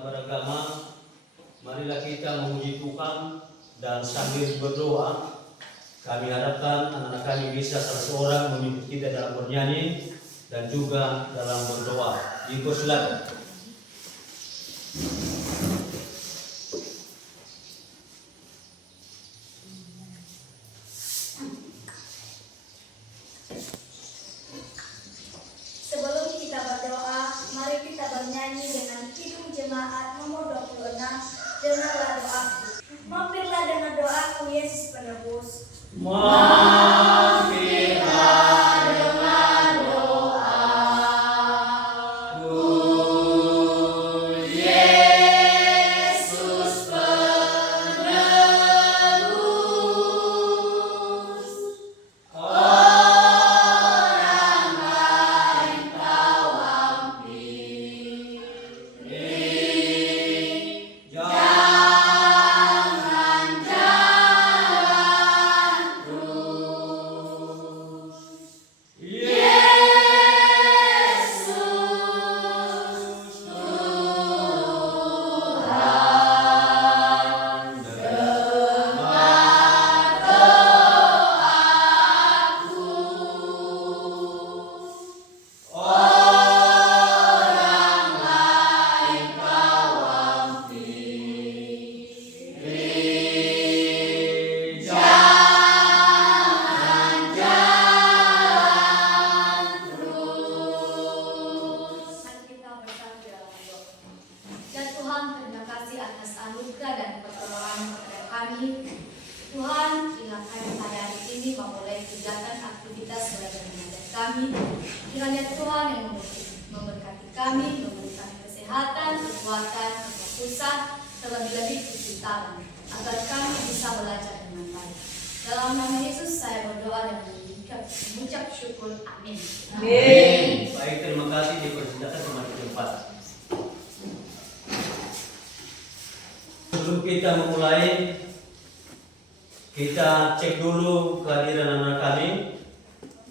umat beragama, marilah kita memuji Tuhan dan sambil berdoa. Kami harapkan anak-anak kami bisa salah seorang mengikuti kita dalam bernyanyi dan juga dalam berdoa. Dipersilakan. Sebelum kita berdoa, mari kita bernyanyi dengan Kidung Jemaat nomor 26. Dengarlah doaku. Mampirlah dengan doaku, Yesus Penebus. Mampirlah dengan doaku, Yesus Penebus. Orang lain kau ampiri, jangan jalan terus. Yesus Tuhan, dengar doaku. Orang lain kau ampiri, jangan jalan terus. Mari kita bersatu dalam doa. Ya Tuhan, terima kasih atas anugerah dan pertolongan kepada kami. Tuhan, bila kami pada hari ini memulai kegiatan aktivitas belajar mengajar kami, kiranya Tuhan yang memberkati kami, memberikan kesehatan, kekuatan, kefokusan, terlebih-lebih kecintaan, agar kami bisa belajar dengan baik. Dalam nama Yesus saya berdoa dan mengucap syukur. Amin. Amin. Baik, terima kasih. Dipersilakan kembali ke tempat. Sebelum kita memulai, kita cek dulu kehadiran anak kami.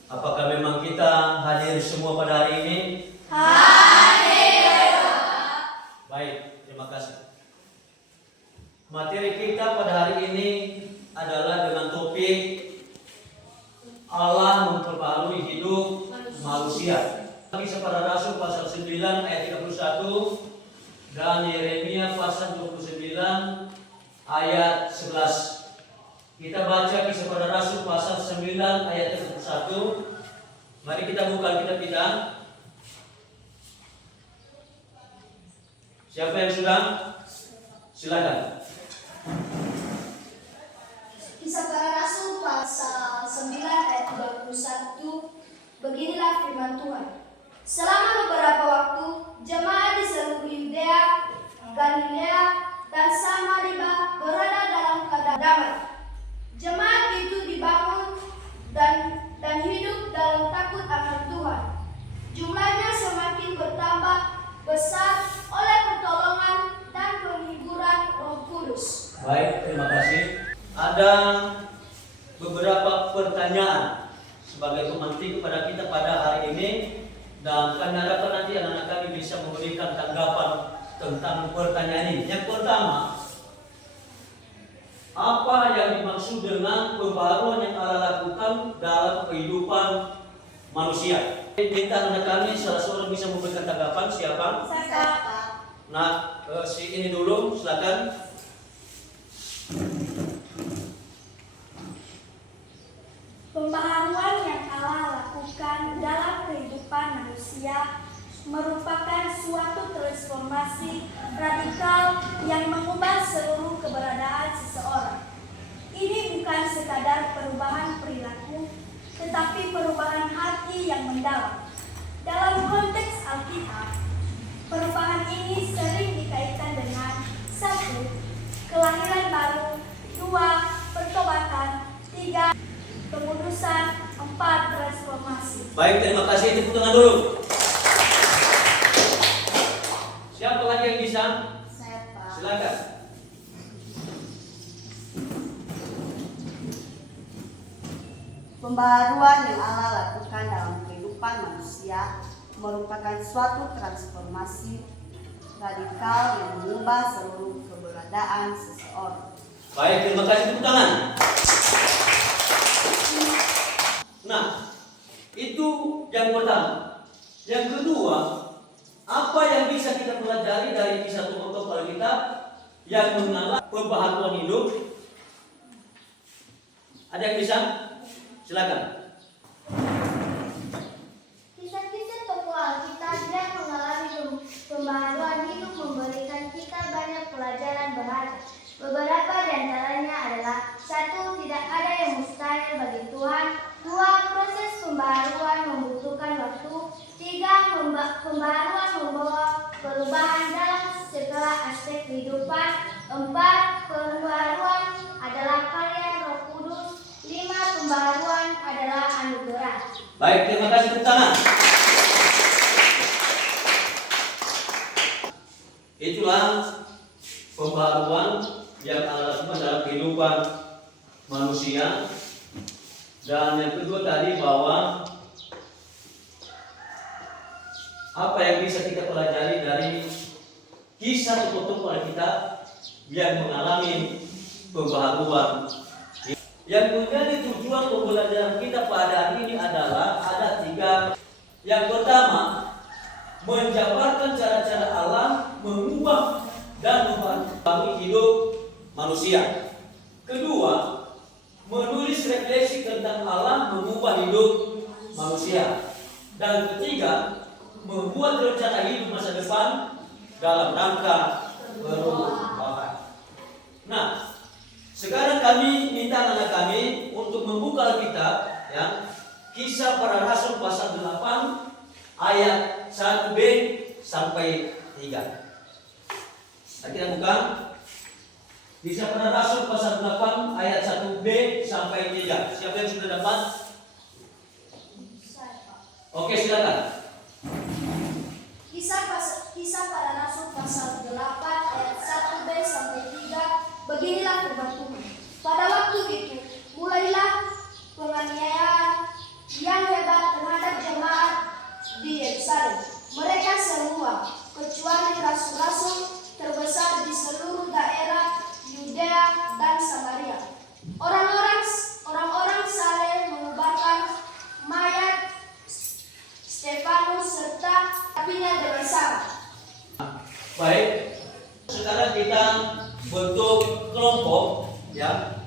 Apakah memang kita hadir semua pada hari ini? Hadir. Baik, terima kasih. Materi kita pada hari ini adalah dengan topik Allah memperbaharui hidup manusia. Kisah Para Rasul pasal 9 ayat 31 dan Yeremia pasal 29 ayat 11. Kita baca Kisah Para Rasul pasal 9 ayat 31. Mari kita buka kitab kita. Siapa yang sudah? Silakan. Kisah Para Rasul pasal 9 ayat 21. Beginilah firman Tuhan. Selama beberapa waktu, jemaat di seluruh Yudea, Galilea, dan Samaria berada dalam keadaan damai. Jemaat itu dibangun dan hidup dalam takut akan Tuhan. Jumlahnya semakin bertambah besar oleh pertolongan dan penghiburan Roh Kudus. Baik, terima kasih. Ada beberapa pertanyaan sebagai pemantik kepada kita pada hari ini, dan kami harapkan nanti anak-anak kami bisa memberikan tanggapan tentang pertanyaan ini. Yang pertama, apa yang dimaksud dengan pembaharuan yang Allah lakukan dalam kehidupan manusia? Minta anak kami salah seorang bisa memberikan tanggapan. Siapa? Saya. Nah, si ini dulu, silakan. Pembaharuan yang Allah lakukan dalam kehidupan manusia merupakan suatu transformasi radikal yang mengubah seluruh keberadaan seseorang. Ini bukan sekadar perubahan perilaku, tetapi perubahan hati yang mendalam. Dalam konteks Alkitab, perubahan ini sering dikaitkan dengan 1. Kelahiran baru, 2. Pertobatan, 3. Pengudusan, 4. Transformasi. Baik, terima kasih. Tepuk tangan dulu. Siapa lagi yang bisa? Saya, Pak. Silakan. Pembaharuan yang Allah lakukan dalam kehidupan manusia merupakan suatu transformasi radikal yang mengubah seluruh keberadaan seseorang. Baik, terima kasih, tepuk tangan. Nah, itu yang pertama. Yang kedua, apa yang bisa kita pelajari dari kisah tokoh-tokoh Alkitab yang mengenal pembaharuan hidup? Ada yang bisa? Silakan. Kisah-kisah tokoh Alkitab yang mengalami pembaharuan hidup memberikan kita banyak pelajaran berharga. Beberapa di antaranya adalah: 1. Tidak ada yang mustahil bagi Tuhan. 2. Proses pembaharuan membutuhkan waktu. 3. Pembaharuan membawa perubahan dalam segala aspek kehidupan. 4. Pembaharuan adalah karya Roh Kudus. 5. Pembaharuan adalah anugerah. Baik, terima kasih, tepuk tangan. Itulah pembaharuan yang Allah lakukan dalam kehidupan manusia. Dan yang kedua tadi, bahwa apa yang bisa kita pelajari dari kisah tokoh-tokoh Alkitab yang mengalami pembaharuan. Yang menjadi tujuan pembelajaran kita pada hari ini adalah ada 3. Yang pertama, menjabarkan cara-cara Allah mengubah dan membangun hidup manusia. Kedua, menulis refleksi tentang Allah mengubah hidup manusia. Dan ketiga, membuat rencana hidup masa depan dalam rangka perubahan. Nah, sekarang kami minta anak kami untuk membuka Alkitab, ya, Kisah Para Rasul pasal 8 ayat 1b sampai 3. Kita buka Kisah Para Rasul pasal 8 ayat 1b sampai 3. Siapa yang sudah dapat? Oke, silakan. Kisah Para Rasul pasal 8 ayat 1b sampai 3. Beginilah firman Tuhan. Pada waktu itu mulailah penganiayaan yang hebat terhadap jemaat di Yerusalem. Mereka semua, kecuali rasul-rasul, terbesar di seluruh daerah Yudea dan Samaria. Orang-orang saleh mengubarkan mayat Stefanus serta apinya dengan sama. Baik, sekarang kita bentuk kelompok, ya,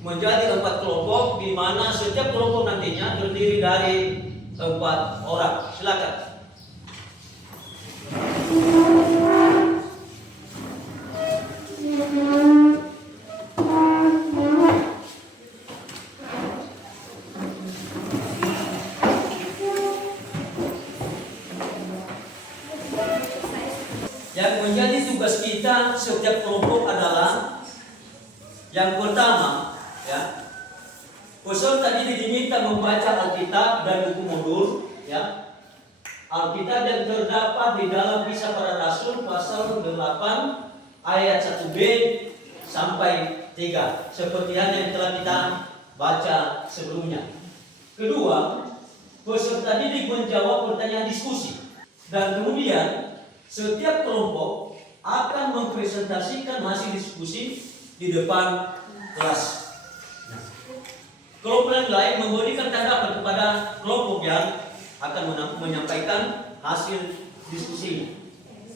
menjadi 4 kelompok, di mana setiap kelompok nantinya terdiri dari 4 orang. Silakan. Yang menjadi tugas kita setiap kelompok adalah yang pertama, ya, peserta ini diminta membaca Alkitab dan buku modul, ya. Alkitab yang terdapat di dalam Kisah Para Rasul pasal 8 ayat 1b sampai 3, seperti yang telah kita baca sebelumnya. Kedua, peserta didik menjawab pertanyaan diskusi, dan kemudian setiap kelompok akan mempresentasikan hasil diskusi di depan kelas. Nah, kelompok yang lain memberikan tanggapan kepada kelompok yang akan menyampaikan hasil diskusi.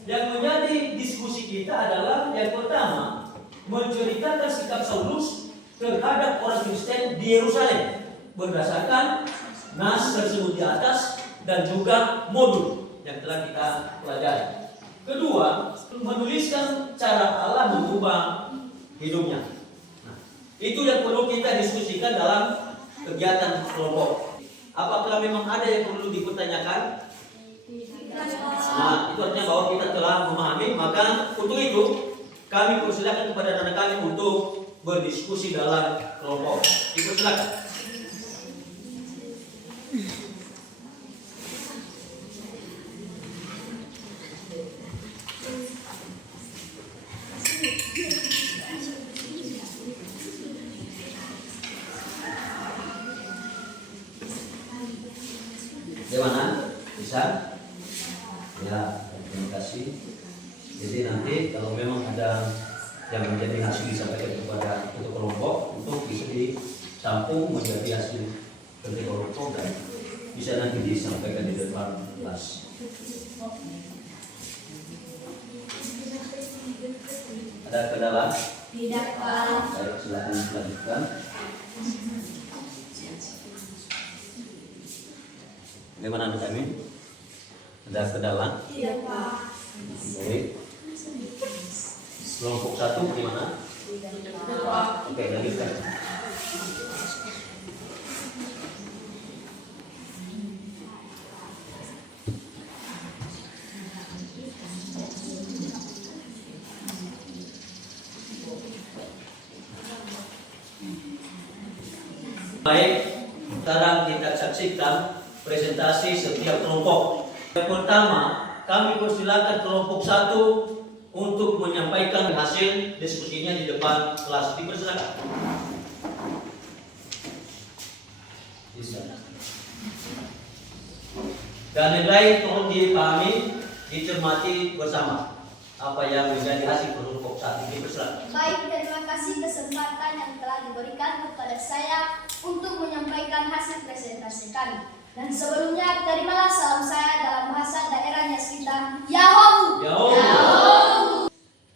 Yang menjadi diskusi kita adalah yang pertama, menceritakan sikap Saulus terhadap orang Kristen di Yerusalem berdasarkan nas tersebut di atas dan juga modul yang telah kita pelajari. Kedua, menuliskan cara Allah mengubah hidupnya. Nah, itu yang perlu kita diskusikan dalam kegiatan kelompok. Apakah memang ada yang perlu dipertanyakan? Nah, itu artinya bahwa kita telah memahami. Maka untuk itu kami persilakan kepada anak kami untuk berdiskusi dalam kelompok. Dipersilakan. Gimana? Bisa? Ya, terima kasih. Jadi nanti kalau memang ada yang menjadi hasil disampaikan kepada ketua kelompok untuk bisa ditampung menjadi hasil dari kelompok dan bisa nanti disampaikan di depan kelas. Ada kendala? Tidak, Pak. Baik, silakan dilanjutkan. Bagaimana anak kami? Ada kendala? Tidak, Pak. Baik. Kelompok 1 gimana? Oke, lanjutkan. Baik, sekarang kita saksikan presentasi setiap kelompok. Yang pertama, kami persilakan kelompok 1 untuk menyampaikan hasil diskusinya di depan kelas. Dipersilakan. Dan yang lain tolong dipahami, dicermati bersama apa yang menjadi hasil kelompok 1. Dipersilakan. Baik, terima kasih kesempatan yang telah diberikan kepada saya untuk menyampaikan hasil presentasi kami. Dan sebelumnya, terimalah salam saya dalam bahasa daerahnya sekitar Yahoo! Yahoo!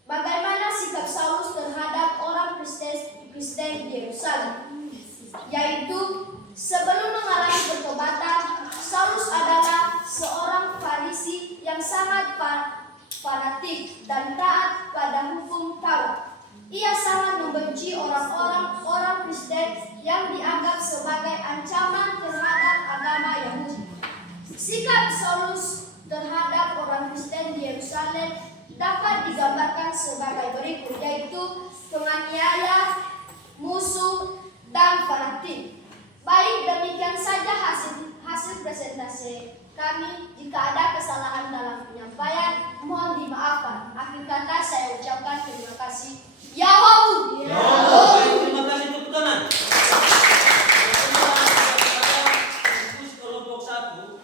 Bagaimana sikap Saulus terhadap orang Kristen di Yerusalem? Yaitu, sebelum mengalami pertobatan, Saulus adalah seorang Farisi yang sangat fanatik dan taat pada hukum Taurat. Ia sangat membenci orang Kristen yang dianggap sebagai ancaman terhadap agama Yahudi. Sikap Saulus terhadap orang Kristen di Yerusalem dapat digambarkan sebagai berikut, yaitu penganiaya, musuh, dan fanatik. Baik, demikian saja hasil presentasi kami. Jika ada kesalahan dalam penyampaian, mohon dimaafkan. Akhir kata saya ucapkan terima kasih. Yahoo! Baik, terima kasih tepuk tangan. Diskusi kelompok 1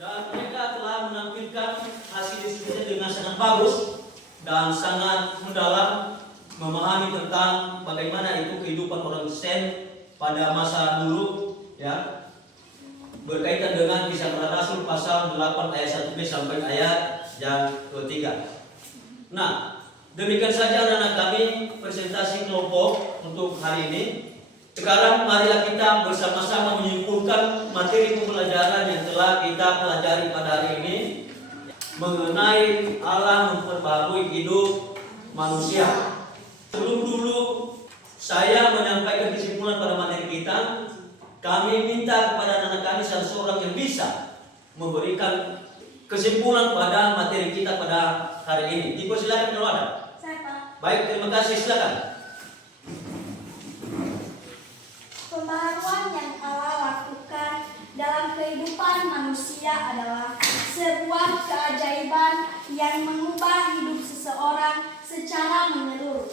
dan mereka telah menampilkan hasil diskusinya dengan sangat bagus dan sangat mendalam, memahami tentang bagaimana itu kehidupan orang Kristen pada masa dulu, ya, berkaitan dengan Kisah Para Rasul pasal 8 ayat 1b sampai ayat yang ketiga. Nah, demikian saja anak-anak kami presentasi kelompok untuk hari ini. Sekarang marilah kita bersama-sama menyimpulkan materi pembelajaran yang telah kita pelajari pada hari ini mengenai Allah memperbarui hidup manusia. Sebelum dulu saya menyampaikan kesimpulan pada materi kita, kami minta kepada anak-anak kami salah seorang yang bisa memberikan kesimpulan pada materi kita pada hari ini. Dipersilakan kalau ada. Baik, terima kasih, silakan. Pembaharuan yang Allah lakukan dalam kehidupan manusia adalah sebuah keajaiban yang mengubah hidup seseorang secara menyeluruh.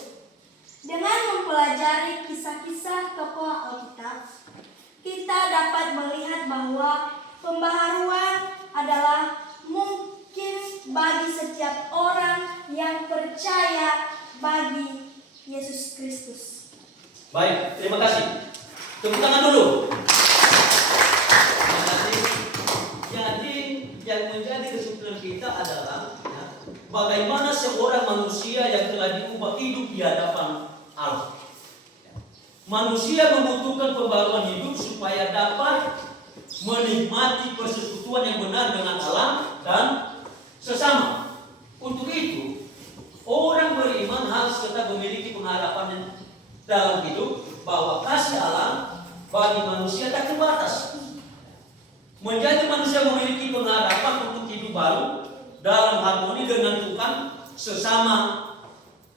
Dengan mempelajari kisah-kisah tokoh Alkitab, kita dapat melihat bahwa pembaharuan adalah mungkin bagi setiap orang yang percaya bagi Yesus Kristus. Baik, terima kasih. Tepuk tangan dulu. Terima kasih. Jadi yang menjadi kesimpulan kita adalah ya, bagaimana seorang manusia yang telah diubah hidup di hadapan Allah. Manusia membutuhkan pembaruan hidup supaya dapat menikmati persekutuan yang benar dengan Allah dan sesama. Untuk itu, orang beriman harus tetap memiliki pengharapan dalam hidup bahwa kasih Allah bagi manusia tak terbatas. Menjadi manusia memiliki pengharapan untuk hidup baru dalam harmoni dengan Tuhan, sesama,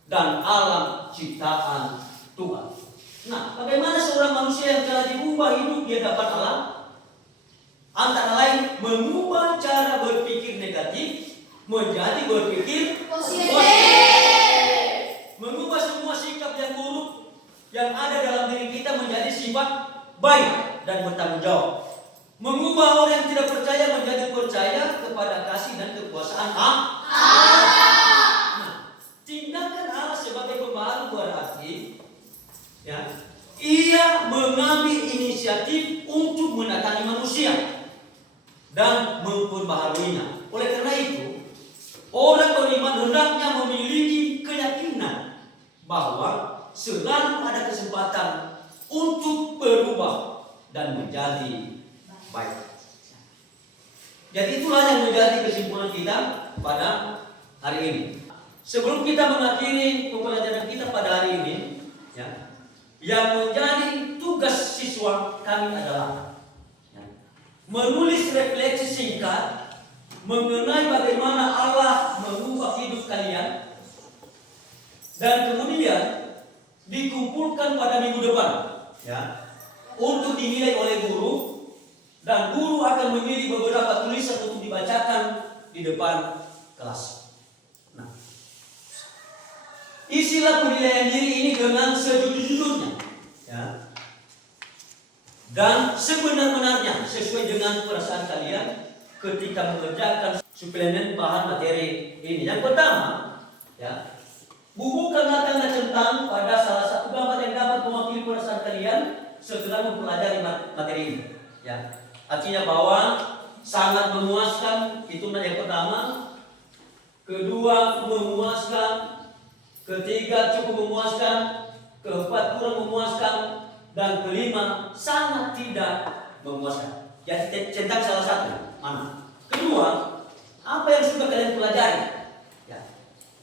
dan alam ciptaan Tuhan. Nah, bagaimana seorang manusia yang telah diubah hidup di hadapan Allah? Antara lain mengubah cara berpikir negatif menjadi berpikir positif. Mengubah semua sikap yang buruk yang ada dalam diri kita menjadi sifat baik dan bertanggung jawab. Mengubah orang yang tidak percaya menjadi percaya kepada kasih dan kekuasaan Allah. Nah, Ya. Ia mengambil inisiatif untuk mendatangi manusia dan memperbaharuinya. Oleh karena itu, orang beriman hendaknya memiliki keyakinan bahwa selalu ada kesempatan untuk berubah dan menjadi baik. Jadi itulah yang menjadi kesimpulan kita pada hari ini. Sebelum kita mengakhiri pembelajaran kita pada hari ini, ya, yang menjadi tugas siswa kami adalah menulis refleksi singkat mengenai bagaimana Allah mengubah hidup kalian, dan kemudian dikumpulkan pada minggu depan, ya, untuk dinilai oleh guru, dan guru akan memilih beberapa tulisan untuk dibacakan di depan kelas. Nah, isilah penilaian diri ini dengan sejujur-jujurnya, ya, dan sebenar-benarnya sesuai dengan perasaan kalian ketika mengerjakan suplemen bahan materi ini. Yang pertama, ya, bubuhkanlah tanda centang pada salah satu gambar yang dapat mewakili perasaan kalian setelah mempelajari materi ini. Ya, artinya bahwa sangat memuaskan, itu yang pertama. Kedua, memuaskan. Ketiga, cukup memuaskan. Keempat, kurang memuaskan. Dan kelima, sangat tidak memuaskan. Jadi centang salah satu. Mana? Kedua, apa yang sudah kalian pelajari? Ya.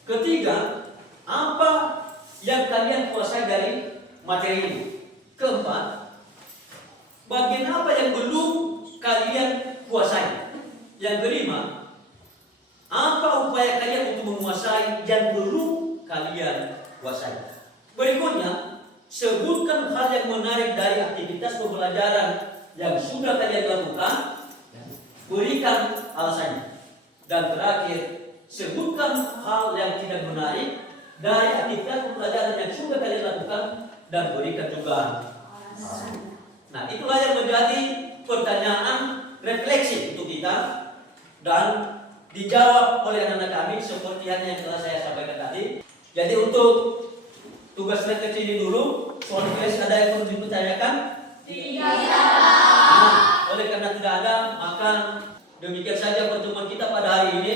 Ketiga, apa yang kalian kuasai dari materi ini? Keempat, bagian apa yang belum kalian kuasai? Yang kelima, apa upaya kalian untuk menguasai yang belum kalian kuasai? Berikutnya, sebutkan hal yang menarik dari aktivitas pembelajaran yang sudah kalian lakukan, berikan alasannya. Dan terakhir, sebutkan hal yang tidak menarik dari aktivitas pembelajaran yang sudah kalian lakukan dan berikan juga alasannya. Nah, itulah yang menjadi pertanyaan refleksi untuk kita dan dijawab oleh anak-anak kami seperti yang telah saya sampaikan tadi. Jadi untuk tugas refleksi ini dulu, soal refleksi ada yang perlu dipertanyakan? Tidak. Nah, oleh karena tidak ada, maka demikian saja pertemuan kita pada hari ini,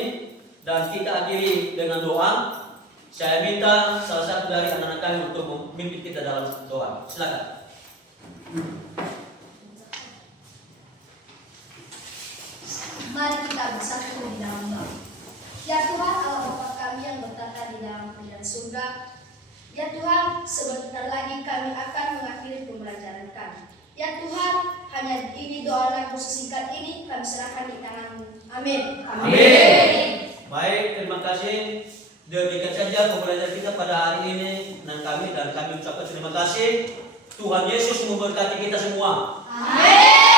dan kita akhiri dengan doa. Saya minta salah satu dari anak-anak kami untuk memimpin kita dalam doa. Silakan. Mari kita bersatu di dalam doa. Ya Tuhan, Allah Bapa kami yang bertata di dalam kerajaan surga. Ya Tuhan, sebentar lagi kami akan mengakhiri pembelajaran kami. Ya Tuhan, hanya ini doa dan sesingkat ini kami serahkan di tangan-Mu. Amin. Amin. Baik, terima kasih. Demikian saja pembelajaran kita pada hari ini, dan kami ucapkan terima kasih. Tuhan Yesus memberkati kita semua. Amin.